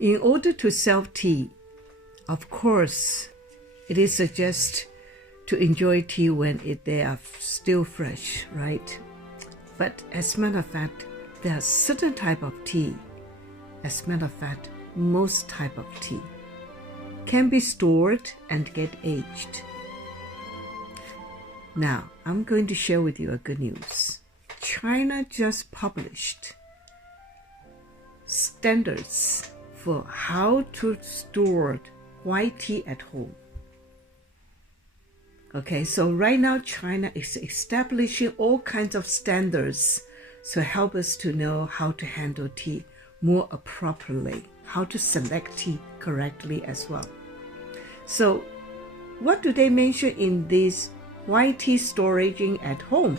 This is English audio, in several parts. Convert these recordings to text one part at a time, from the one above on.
In order to sell tea, of course, it is suggested to enjoy tea when they are still fresh, right? But as a matter of fact, there are certain type of tea. As a matter of fact, most type of tea can be stored and get aged. Now, I'm going to share with you a good news. China just published standards for how to store white tea at home. Okay, so right now China is establishing all kinds of standards to help us to know how to handle tea more appropriately, how to select tea correctly as well. So what do they mention in this white tea storaging at home?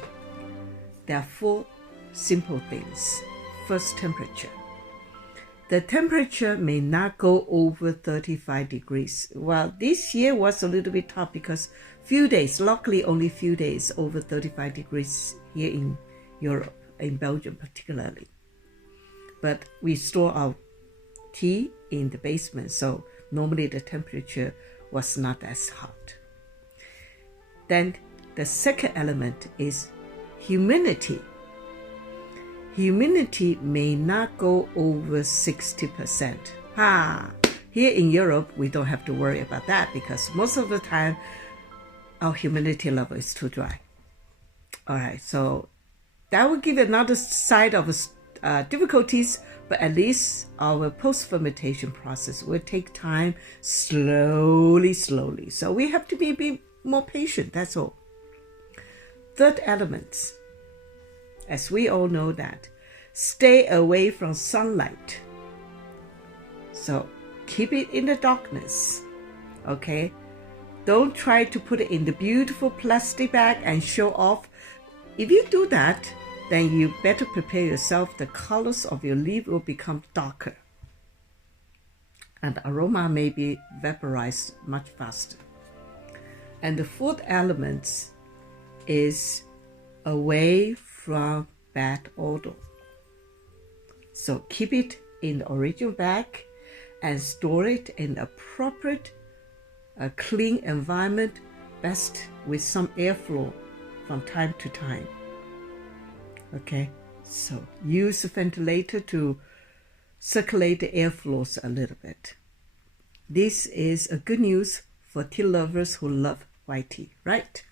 There are 4 simple things. First, temperature. The temperature may not go over 35 degrees. Well, this year was a little bit tough because few days, luckily only few days over 35 degrees here in Europe, in Belgium particularly. But we store our tea in the basement, so normally the temperature was not as hot. Then the second element is humidity. Humidity may not go over 60%. Here in Europe, we don't have to worry about that because most of the time, our humidity level is too dry. All right, so that will give another side of difficulties, but at least our post-fermentation process will take time slowly. So we have to be more patient, that's all. Third element, as we all know that, stay away from sunlight. So keep it in the darkness, okay? Don't try to put it in the beautiful plastic bag and show off. If you do that, then you better prepare yourself. The colors of your leaf will become darker. And the aroma may be vaporized much faster. And the fourth element is away from bad odor. So keep it in the original bag and store it in appropriate clean environment, best with some airflow from time to time. Okay, so use the ventilator to circulate the airflows a little bit. This is a good news for tea lovers who love white tea, right?